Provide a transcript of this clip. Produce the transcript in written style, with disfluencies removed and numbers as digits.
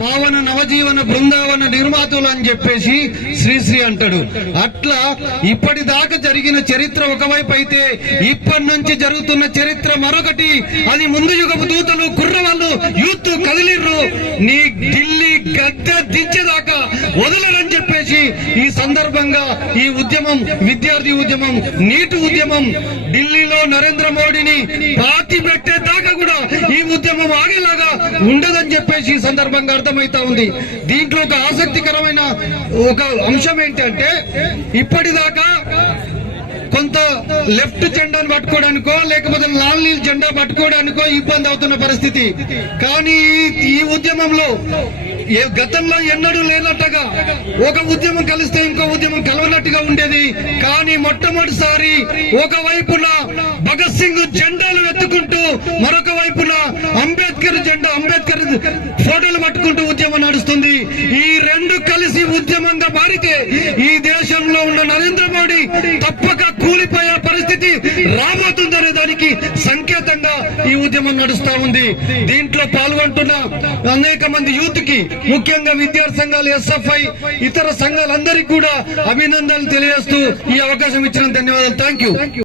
పావన నవజీవన బృందావన నిర్మాతలు అని చెప్పేసి శ్రీశ్రీ అంటాడు. అట్లా ఇప్పటిదాకా జరిగిన చరిత్ర ఒకవైపు అయితే ఇప్పటి నుంచి జరుగుతున్న చరిత్ర మరొకటి. అది ముందు యుగపు దూతలు కుర్రవాళ్ళు యూత్ కదిలిర్రు, నీ ఢిల్లీ గద్దె దించేదాకా వదలరని చెప్పేసి ఈ సందర్భంగా ఈ ఉద్యమం, విద్యార్థి ఉద్యమం, నీటి ఉద్యమం ఢిల్లీలో నరేంద్ర మోడీని పాతి పెట్టేదాకా కూడా ఈ ఉద్యమం ఆగేలాగా ఉండదని చెప్పేసి ఈ సందర్భంగా అర్థమైతా ఉంది. దీంట్లో ఒక ఆసక్తికరమైన ఒక అంశం ఏంటంటే ఇప్పటిదాకా కొంత లెఫ్ట్ జెండాను పట్టుకోవడానికో లేకపోతే లాల్ నీల్ జెండా పట్టుకోవడానికో ఇబ్బంది అవుతున్న పరిస్థితి. కానీ ఈ ఉద్యమంలో గతంలో ఎన్నడూ లేనట్టుగా ఒక ఉద్యమం కలిస్తే ఇంకో ఉద్యమం కలవనట్టుగా ఉండేది. కానీ మొట్టమొదటిసారి ఒక వైపున భగత్ సింగ్ జెండాలు ఎత్తుకుంటూ మరొక వైపున అంబేద్కర్ జెండా, అంబేద్కర్ ఫోటోలు పట్టుకుంటూ ఉద్యమం నడుస్తుంది. ఈ రెండు కలిసి ఉద్యమంగా మారితే ఈ దేశంలో ఉన్న నరేంద్ర మోడీ తప్పక కూలిపోయే పరిస్థితి రాబోతుందనే దానికి సంకేతంగా ఈ ఉద్యమం నడుస్తా ఉంది. దీంట్లో పాల్గొంటున్న అనేక మంది యూత్ కి, ముఖ్యంగా విద్యార్థి సంఘాలు, ఎస్ఎఫ్ఐ, ఇతర సంఘాలందరికీ కూడా అభినందనలు తెలియజేస్తూ ఈ అవకాశం ఇచ్చిన ధన్యవాదాలు. Thank you.